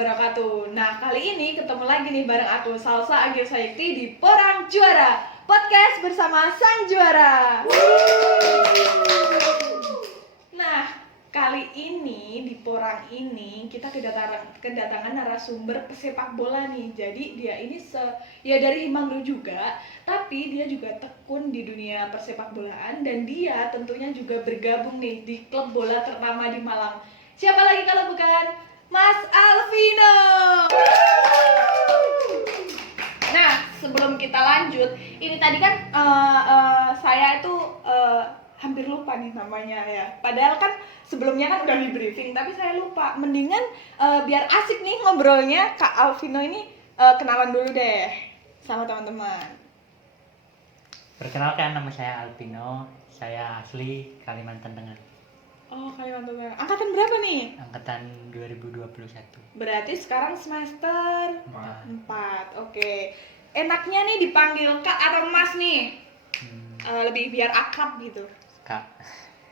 wabarakatuh. Nah, kali ini ketemu lagi nih bareng aku Salsa Agil Sayekti di Porang Juara Podcast bersama Sang Juara. Nah, kali ini di Porang ini kita kedatangan narasumber pesepak bola nih. Jadi dia ini dari Himangro juga, tapi dia juga tekun di dunia persepak bolaan dan dia tentunya juga bergabung nih di klub bola ternama di Malang. Siapa lagi kalau bukan Mas Alvino. Nah, sebelum kita lanjut, ini tadi kan saya itu hampir lupa nih namanya ya. Padahal kan sebelumnya kan udah di briefing, tapi saya lupa. Mendingan biar asik nih ngobrolnya, Kak Alvino ini kenalan dulu deh sama teman-teman. Perkenalkan, nama saya Alvino. Saya asli Kalimantan Tengah. Oh, Kalimantan Tengah. Angkatan berapa nih? Angkatan 2021. Berarti sekarang semester 4. Oke. Enaknya nih dipanggil Kak atau Mas nih? Lebih biar akrab gitu. Kak.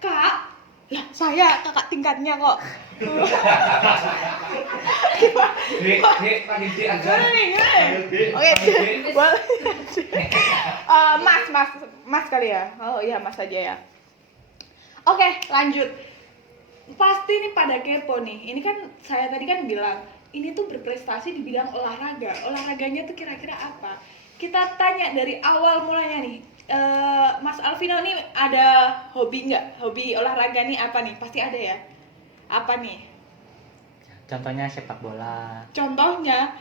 Kak? Lah, saya kakak tingkatnya kok. Panggil dia aja. Oke, boleh. Mas kali ya? Oh iya, Mas aja ya. Oke, lanjut. Pasti nih pada kepo nih. Ini kan saya tadi kan bilang, ini tuh berprestasi di bidang olahraga. Olahraganya tuh kira-kira apa? Kita tanya dari awal mulanya nih. Mas Alvino nih ada hobi nggak? Hobi olahraga nih apa nih? Pasti ada ya. Apa nih? Contohnya sepak bola. Contohnya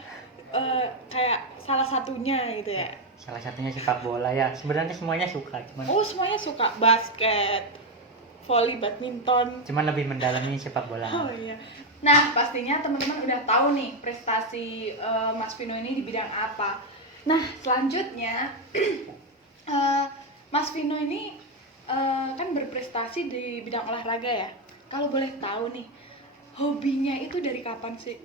kayak salah satunya gitu ya. Salah satunya sepak bola ya. Sebenarnya semuanya suka, Oh, semuanya suka basket, volley, badminton. Cuman lebih mendalami sepak bola. Oh iya. Nah, pastinya teman-teman udah tahu nih prestasi Mas Vino ini di bidang apa. Nah, selanjutnya Mas Vino ini kan berprestasi di bidang olahraga ya. Kalau boleh tahu nih, hobinya itu dari kapan sih?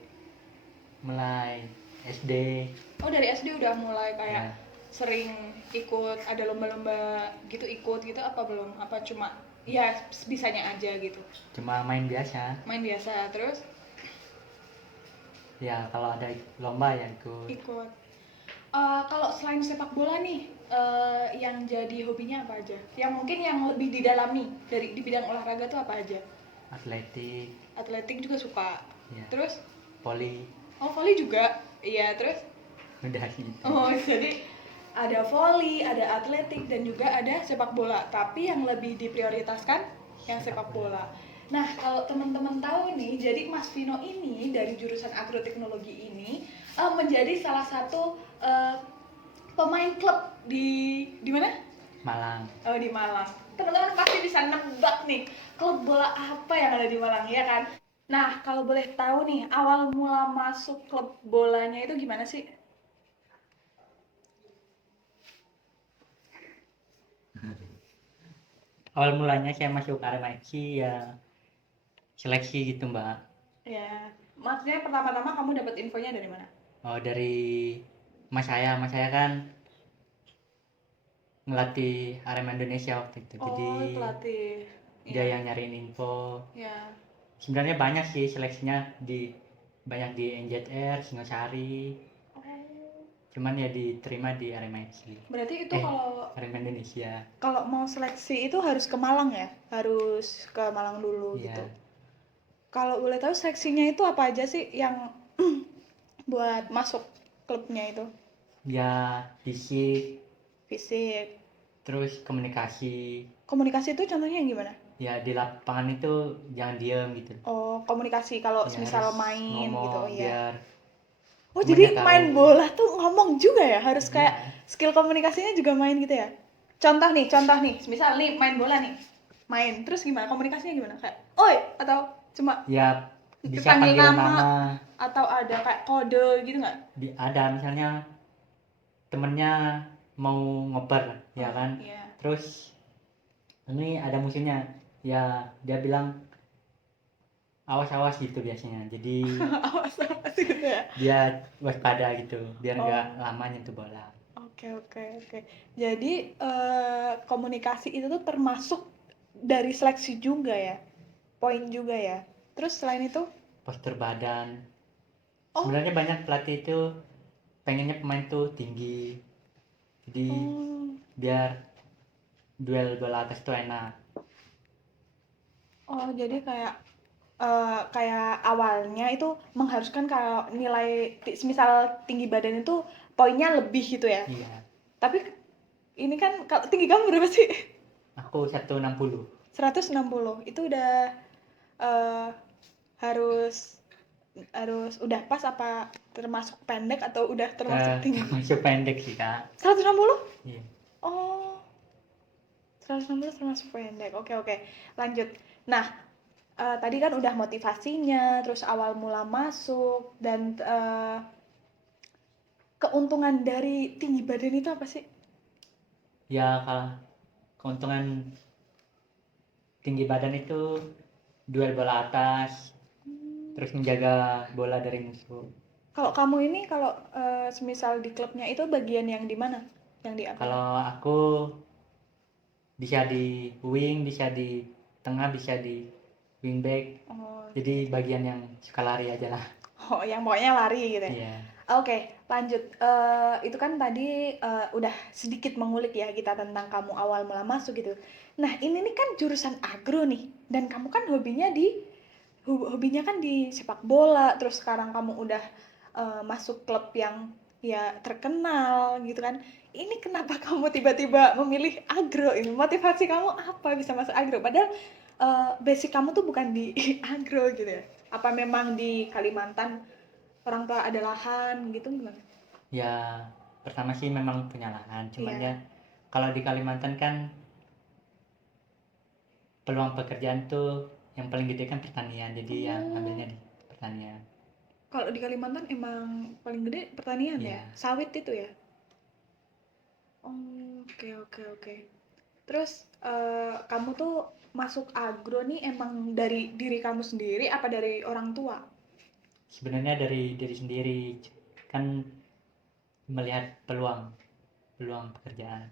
Mulai SD. Oh, dari SD udah mulai kayak Ya. sering ikut ada lomba-lomba gitu, ikut gitu apa belum? Apa cuma ya bisanya aja gitu? Cuma main biasa. Main biasa terus Ya, kalau ada lomba ya ikut. ikut. Kalau selain sepak bola nih, yang jadi hobinya apa aja? Yang mungkin yang lebih didalami di bidang olahraga tuh apa aja? Atletik. Atletik juga suka. Ya. Terus? Voli. Oh, volley juga. Iya, terus? Udah gitu. Oh, jadi ada volley, ada atletik dan juga ada sepak bola. Tapi yang lebih diprioritaskan yang sepak bola. Nah, kalau teman-teman tahu nih, jadi Mas Vino ini dari jurusan agroteknologi ini menjadi salah satu pemain klub di mana? Malang. Oh, di Malang. Teman-teman pasti bisa nebak nih, klub bola apa yang ada di Malang, ya kan? Nah, kalau boleh tahu nih, awal mula masuk klub bolanya itu gimana sih? Awal mulanya saya masuk Arema FC ya seleksi gitu, Mbak. Ya, maksudnya pertama-tama kamu dapat infonya dari mana? Oh, dari mas saya kan ngelatih Arema Indonesia waktu itu. Oh, Jadi pelatih. dia yang nyariin info. Ya. Sebenarnya banyak sih seleksinya banyak di NZR, Singosari. Oh. Cuman ya diterima di Arema FC. Berarti itu kalau Arema Indonesia. kalau mau seleksi itu harus ke Malang ya? Harus ke Malang dulu Iya. gitu. Kalau boleh tahu seleksinya itu apa aja sih yang buat masuk klubnya itu? Ya fisik, Fisik. terus komunikasi. Komunikasi itu contohnya yang gimana? Ya di lapangan itu jangan diem gitu. Oh, komunikasi kalau Ya, misal harus main ngomong gitu ya. biar Oh, temennya jadi tahu. main bola tuh ngomong juga ya? Harus kayak Iya. skill komunikasinya juga main gitu ya? Contoh nih, misal nih main bola nih. Main, terus gimana? Komunikasinya gimana? Kayak, oi, atau cuma Ya bisa panggil panggil nama, nama. atau ada kayak kode gitu nggak? Ada misalnya temennya mau ngoper ya kan, Iya. terus ini ada musuhnya ya dia bilang awas gitu biasanya, jadi Awas gitu ya. dia waspada gitu biar nggak Oh. lama nyentuh bola. Oke. Jadi komunikasi itu tuh termasuk dari seleksi juga ya, poin juga ya. Terus selain itu? Postur badan Oh, Sebenarnya banyak pelatih itu pengennya pemain tuh tinggi, jadi oh, biar duel bola atas tuh enak. oh, jadi kayak awalnya itu mengharuskan kalau nilai misal tinggi badan itu poinnya lebih gitu ya. Iya, Tapi ini kan kalau tinggi kamu berapa sih? aku 160. 160. Itu udah eh, harus harus udah pas apa termasuk pendek atau udah termasuk tinggi? Termasuk pendek sih kak. 160? Iya. Oh, 160 termasuk pendek. Oke, oke. Lanjut. Nah, tadi kan udah motivasinya, terus awal mula masuk, dan keuntungan dari tinggi badan itu apa sih? Ya kalau keuntungan tinggi badan itu duel bola atas, terus menjaga bola dari musuh. Kalau kamu ini, kalau semisal di klubnya itu bagian yang di mana? Yang diambil? Kalau aku bisa di wing, bisa di tengah, bisa di wingback. Oh, Jadi bagian yang suka lari aja lah. oh, yang pokoknya lari gitu ya. Iya. Oke, lanjut. Itu kan tadi udah sedikit mengulik ya kita tentang kamu awal mula masuk gitu. Nah, ini nih kan jurusan agro nih, dan kamu kan hobinya kan di sepak bola, terus sekarang kamu udah masuk klub yang ya terkenal gitu kan. Ini kenapa kamu tiba-tiba memilih agro ini? Motivasi kamu apa bisa masuk agro? Padahal basic kamu tuh bukan di agro gitu ya. Apa memang di Kalimantan orang tua ada lahan gitu gimana? Ya pertama sih memang punya lahan, cuman ya Iya. kalau di Kalimantan kan peluang pekerjaan tuh yang paling gede kan pertanian, jadi ya Oh, ambilnya di pertanian. kalau di Kalimantan emang paling gede pertanian ya, Ya sawit itu ya. Oh, oke, oke, oke. Terus kamu tuh masuk agro nih emang dari diri kamu sendiri apa dari orang tua? sebenarnya dari diri sendiri, kan melihat peluang peluang pekerjaan.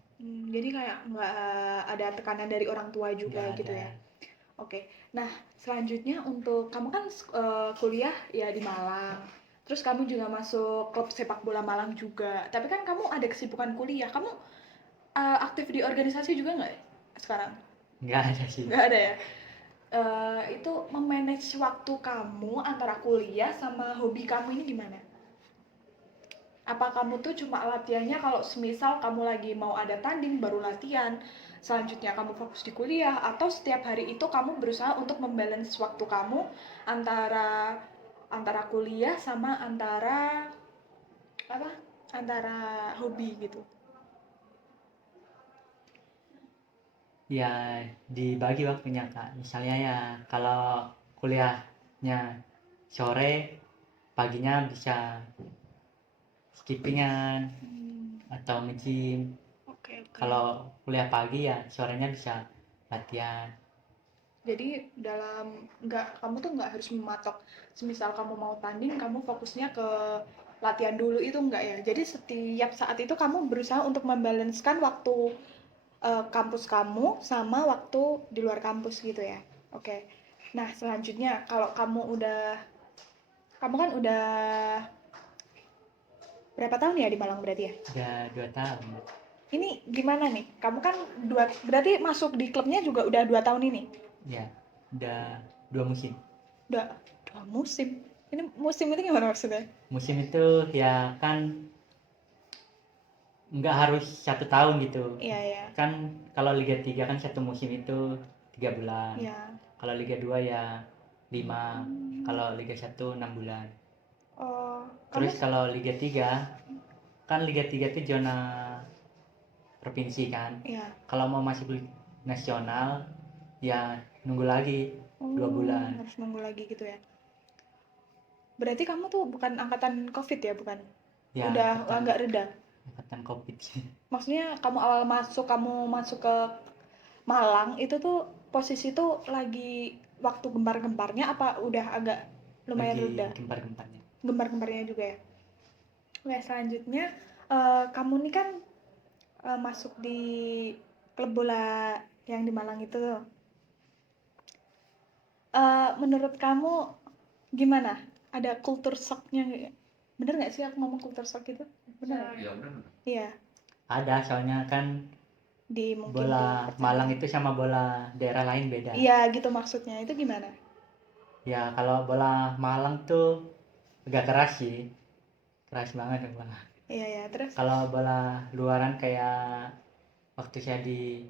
Jadi kayak nggak ada tekanan dari orang tua juga Nggak gitu ada. ya. Oke. Nah, selanjutnya untuk kamu kan kuliah ya di Malang. Terus kamu juga masuk klub sepak bola Malang juga. Tapi kan kamu ada kesibukan kuliah. Kamu aktif di organisasi juga nggak sekarang? Nggak ada sih. Nggak ada ya? Itu memanage waktu kamu antara kuliah sama hobi kamu ini gimana? Apa kamu tuh cuma latihannya kalau semisal kamu lagi mau ada tanding baru latihan, selanjutnya kamu fokus di kuliah, atau setiap hari itu kamu berusaha untuk membalance waktu kamu antara antara kuliah sama antara apa? Antara hobi gitu. Ya dibagi waktunya kak, misalnya ya kalau kuliahnya sore, paginya bisa skippingan Hmm, atau nge-gym. oke, oke. Kalau kuliah pagi ya sorenya bisa latihan. Jadi kamu tuh nggak harus mematok. Semisal kamu mau tanding, kamu fokusnya ke latihan dulu itu enggak ya. Jadi setiap saat itu kamu berusaha untuk membalanskan waktu kampus kamu sama waktu di luar kampus gitu ya. Oke. Nah, selanjutnya kalau kamu kan udah berapa tahun ya di Malang berarti ya? Udah 2 tahun. Ini gimana nih? Kamu kan berarti masuk di klubnya juga udah 2 tahun ini. Ya udah 2 musim. Udah musim. Ini musim itu gimana maksudnya? Musim itu ya kan nggak harus 1 tahun gitu. Iya, ya. Kan kalau Liga 3 kan satu musim itu 3 bulan. Iya. Kalau Liga 2 ya 5. Kalau Liga 1 6 bulan. Oh, kamu Terus kalau Liga 3 kan Liga 3 itu zona provinsi kan. ya. Kalau mau masuk nasional ya nunggu lagi 2 bulan. Harus nunggu lagi gitu ya. Berarti kamu tuh bukan angkatan COVID ya, bukan? Ya Udah angkatan agak reda. angkatan Covid. Maksudnya kamu masuk ke Malang itu tuh posisi tuh lagi waktu gempar-gemparnya apa udah agak lumayan Lagi reda? gempar-gemparnya. Gempar-gemparnya juga ya. Oke, selanjutnya kamu nih kan masuk di klub bola yang di Malang itu tuh. Menurut kamu gimana? ada kultur shocknya nggak ya? Bener nggak sih aku ngomong kultur shock itu? Bener? Iya benar. Iya, Ada, soalnya kan mungkin di bola pertandingan. Malang itu sama bola daerah lain beda. Iya gitu maksudnya, itu gimana? Ya kalau bola Malang tuh agak keras sih, keras banget bola. Iya ya, terus? Kalau bola luaran kayak waktu saya di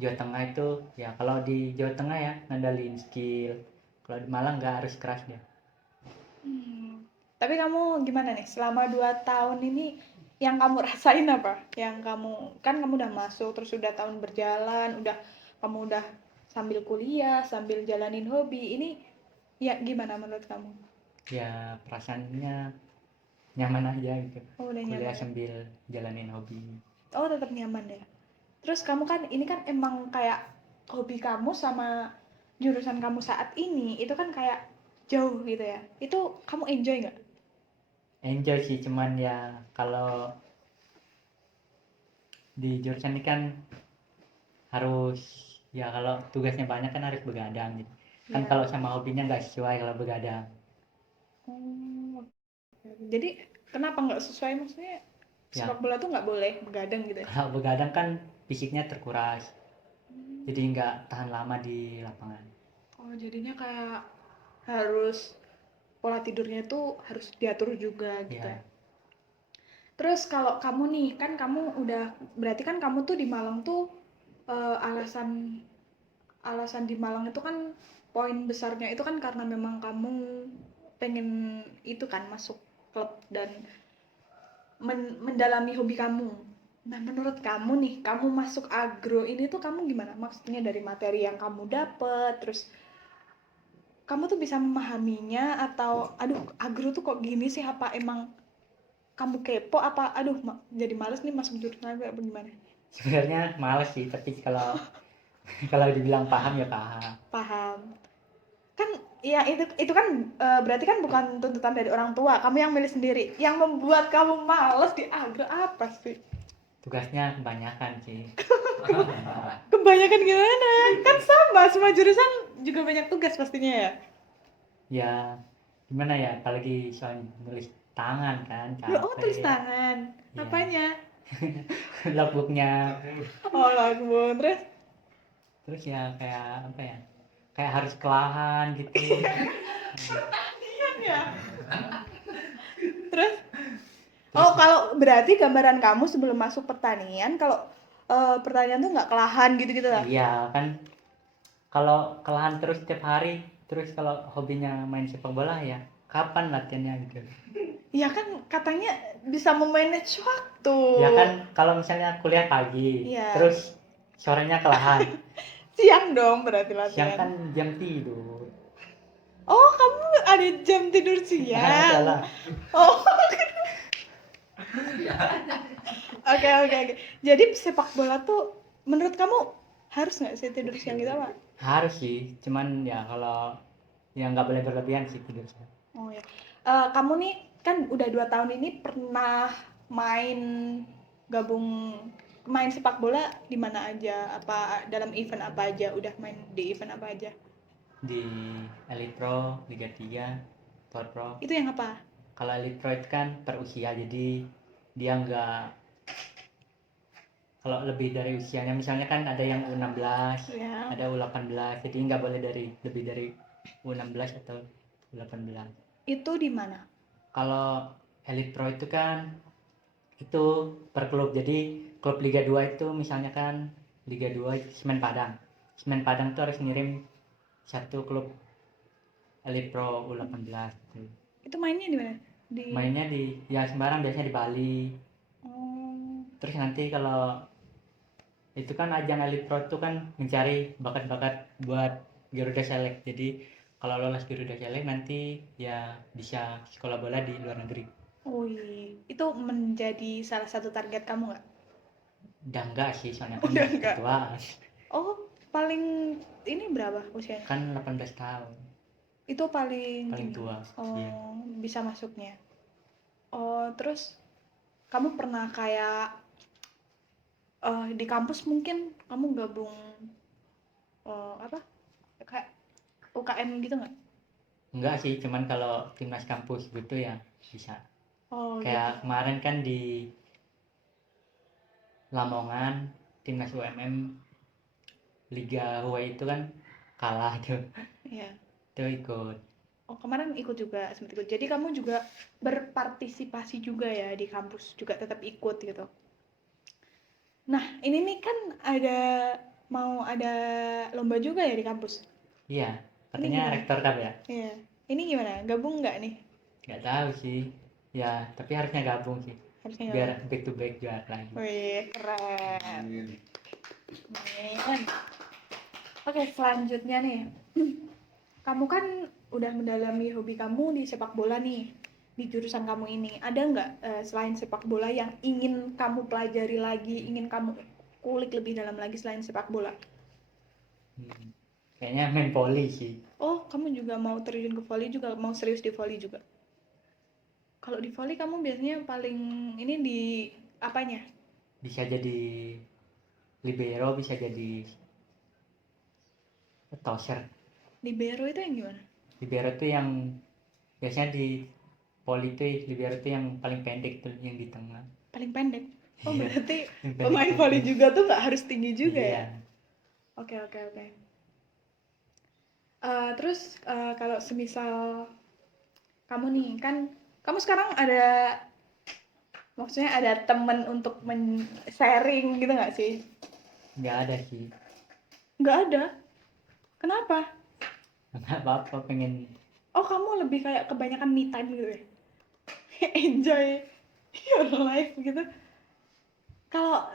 Jawa Tengah itu, ya kalau di Jawa Tengah ya ngandalin skill, kalau di Malang nggak harus keras dia. Tapi kamu gimana nih, selama 2 tahun ini yang kamu rasain apa? Yang kamu udah masuk, terus udah tahun berjalan, kamu udah sambil kuliah, sambil jalanin hobi, ini ya gimana menurut kamu? Ya perasaannya nyaman aja gitu, Oh udah kuliah nyaman. sambil jalanin hobi. Oh tetap nyaman ya. Terus kamu kan ini kan emang kayak hobi kamu sama jurusan kamu saat ini itu kan kayak jauh gitu ya. Itu kamu enjoy nggak? Enjoy sih, cuman ya kalau di jurusan ini kan harus, ya kalau tugasnya banyak kan harus begadang gitu kan. Ya. Kalau sama hobinya nggak sesuai kalau begadang. Oh, jadi kenapa nggak sesuai, maksudnya Ya sepak bola tuh nggak boleh begadang gitu ya? kalau begadang kan fisiknya terkuras, jadi nggak tahan lama di lapangan. Oh jadinya kayak harus pola tidurnya tuh harus diatur juga gitu Ya ya. Terus kalau kamu nih kan kamu udah berarti kan kamu tuh di Malang tuh alasan alasan di Malang itu kan poin besarnya itu kan karena memang kamu pengen itu kan masuk klub dan mendalami hobi kamu. Nah, menurut kamu nih, kamu masuk agro ini tuh kamu gimana? Maksudnya dari materi yang kamu dapet, terus kamu tuh bisa memahaminya atau aduh agro tuh kok gini sih, apa emang kamu kepo apa aduh jadi males nih masuk jurusan agro apa gimana? sebenarnya males sih, tapi kalau kalau dibilang paham ya paham. Paham. Kan ya itu kan berarti kan bukan tuntutan dari orang tua, kamu yang milih sendiri. Yang membuat kamu males di agro apa sih? Tugasnya kebanyakan sih. Kebanyakan gimana? Kan sama, semua jurusan juga banyak tugas pastinya ya. Ya gimana ya, apalagi soal nulis tangan kan Oh, tulis capek. tangan. Ya Apanya? logbooknya. Oh, logbook. Terus ya kayak apa ya, kayak harus ke lahan gitu. Pertanian ya. Terus? Oh, kalau berarti gambaran kamu sebelum masuk pertanian, kalau pertanian tuh nggak kelahan gitu-gitu lah. Iya kan, kalau ke lahan terus setiap hari, terus kalau hobinya main sepak bola ya kapan latihannya gitu. Ya kan katanya bisa memanage waktu. Ya kan kalau misalnya kuliah pagi, Iya. terus sorenya ke lahan, Siang dong berarti siang latihan. kan jam tidur. Oh, kamu ada jam tidur siang. Salah. Oh, oke. Jadi sepak bola tuh menurut kamu harus nggak sih tidur siang gitu apa? Harus sih, cuman ya kalau ya nggak boleh berlebihan sih tidur siang. Oh ya. Kamu nih kan udah 2 tahun ini pernah main gabung main sepak bola di mana aja? Apa dalam event apa aja? Udah main di event apa aja? Di Elite Pro, Liga 3, Tor Pro. Itu yang apa? Kalau Elite Pro itu kan per usia, jadi dia nggak, kalau lebih dari usianya misalnya kan ada yang U16, Ya. ada U18, jadi nggak boleh lebih dari U16 atau U18. Itu di mana? Kalau Elite Pro itu kan itu per klub, jadi klub Liga 2 itu misalnya kan Liga 2 itu Semen Padang. Semen Padang tuh harus ngirim satu klub Elite Pro U18 gitu. Itu mainnya di mana? Mainnya di ya sembarang, biasanya di Bali. Oh. Terus nanti kalau itu kan ajang Elite Pro itu kan mencari bakat-bakat buat Garuda Select, jadi kalau lolos Garuda Select nanti ya bisa sekolah bola di luar negeri. Wih, itu menjadi salah satu target kamu nggak? Udah enggak sih, soalnya kan Udah udah nggak. tua Oh, paling ini berapa usianya? kan, 18 tahun Itu paling paling tinggi. tua. Oh, Iya. bisa masuknya. Oh, terus kamu pernah kayak di kampus mungkin kamu gabung apa? Kayak UKM gitu nggak? Enggak sih, cuman kalau timnas kampus gitu ya bisa. Oh gitu. Kayak kemarin kan di Lamongan timnas UMM Liga Hawaii itu kan kalah tuh. Iya. Itu ikut. Oh kemarin ikut juga, sempat ikut. Jadi kamu juga berpartisipasi juga ya di kampus, juga tetap ikut gitu. Nah ini nih kan mau ada lomba juga ya di kampus. Iya, Ini katanya gimana? rektor cup ya. Iya. Ini gimana? Gabung nggak nih? Nggak tahu sih. Ya, tapi harusnya gabung sih. Harusnya Biar gabung. back to back juara lagi. Wih, keren. Amin. Oke, selanjutnya nih. Kamu kan udah mendalami hobi kamu di sepak bola nih, di jurusan kamu ini. Ada nggak selain sepak bola yang ingin kamu pelajari lagi, ingin kamu kulik lebih dalam lagi selain sepak bola? Kayaknya main volley sih. Oh, kamu juga mau terjun ke volley juga, mau serius di volley juga? Kalau di volley kamu biasanya paling ini di apanya? Bisa jadi libero, bisa jadi toser. Libero itu yang gimana? Libero tuh yang biasanya di volley tuh libero tuh yang paling pendek tuh, yang di tengah. Paling pendek? Oh, Iya, berarti yang pendek pemain tuh. volley juga tuh nggak harus tinggi juga Iya. ya? Oke. Terus kalau semisal kamu nih kan, kamu sekarang maksudnya ada temen untuk sharing gitu nggak sih? Nggak ada sih. Nggak ada. Kenapa? Nggak apa-apa, pengen. Oh, kamu lebih kayak kebanyakan me time gitu ya? Enjoy your life gitu. Kalau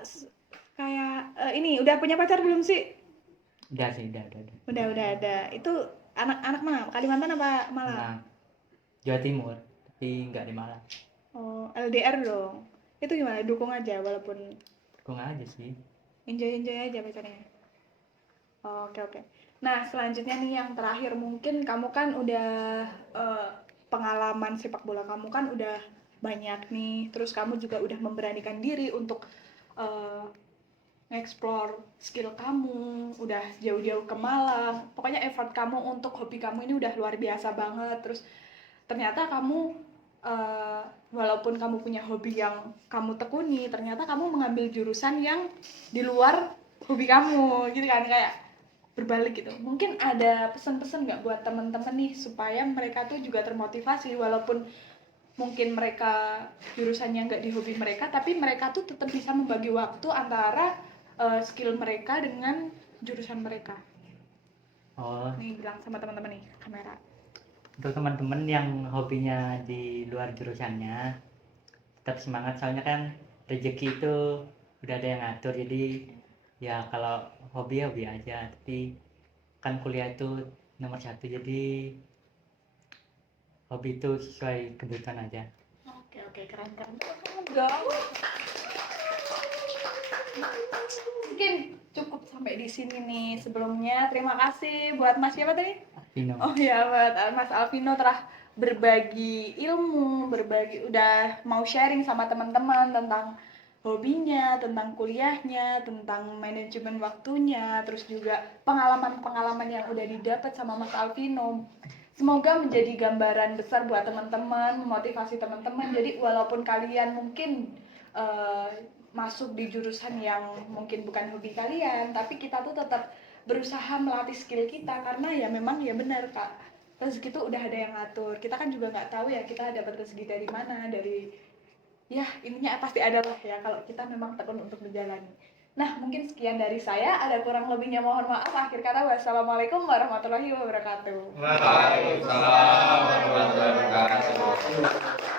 kayak ini udah punya pacar belum sih? Udah sih, udah. Udah ada. Itu anak-anak mana? Kalimantan apa Malang? Nah, Jawa Timur, tapi nggak di Malang. Oh, LDR dong. Itu gimana? Dukung aja walaupun Kok nggak aja sih. enjoy aja pacarnya. Oh, oke. Nah, selanjutnya nih yang terakhir, mungkin kamu kan udah pengalaman sepak bola kamu kan udah banyak nih. Terus kamu juga udah memberanikan diri untuk nge-explore skill kamu, udah jauh-jauh ke Malang. Pokoknya effort kamu untuk hobi kamu ini udah luar biasa banget. Terus ternyata kamu walaupun kamu punya hobi yang kamu tekuni, ternyata kamu mengambil jurusan yang di luar hobi kamu gitu kan, kayak berbalik gitu. Mungkin ada pesan-pesan nggak buat teman-teman nih supaya mereka tuh juga termotivasi walaupun mungkin mereka jurusannya nggak di hobi mereka, tapi mereka tuh tetap bisa membagi waktu antara skill mereka dengan jurusan mereka. Oh, Nih bilang sama teman-teman nih kamera. untuk teman-teman yang hobinya di luar jurusannya, tetap semangat, soalnya kan rezeki itu udah ada yang ngatur. Jadi ya kalau hobi aja, tapi kan kuliah itu nomor satu, jadi hobi itu sesuai kebutuhan aja. Oke, keren. Gaul. Mungkin cukup sampai di sini nih. Sebelumnya terima kasih buat Mas siapa tadi? Pino. Oh ya, buat Mas Alvino telah berbagi ilmu, udah mau sharing sama teman-teman tentang hobinya, tentang kuliahnya, tentang manajemen waktunya, terus juga pengalaman-pengalaman yang udah didapat sama Mas Alvino. Semoga menjadi gambaran besar buat teman-teman, memotivasi teman-teman. Jadi walaupun kalian mungkin masuk di jurusan yang mungkin bukan hobi kalian, tapi kita tuh tetap berusaha melatih skill kita, karena ya memang ya benar Kak, rezeki itu udah ada yang ngatur. Kita kan juga nggak tahu ya kita dapat rezeki dari mana, dari ya ininya pasti ada lah ya kalau kita memang tekun untuk menjalani. Nah mungkin sekian dari saya, ada kurang lebihnya mohon maaf. Akhir kata wassalamualaikum warahmatullahi wabarakatuh. Waalaikumsalam warahmatullahi wabarakatuh.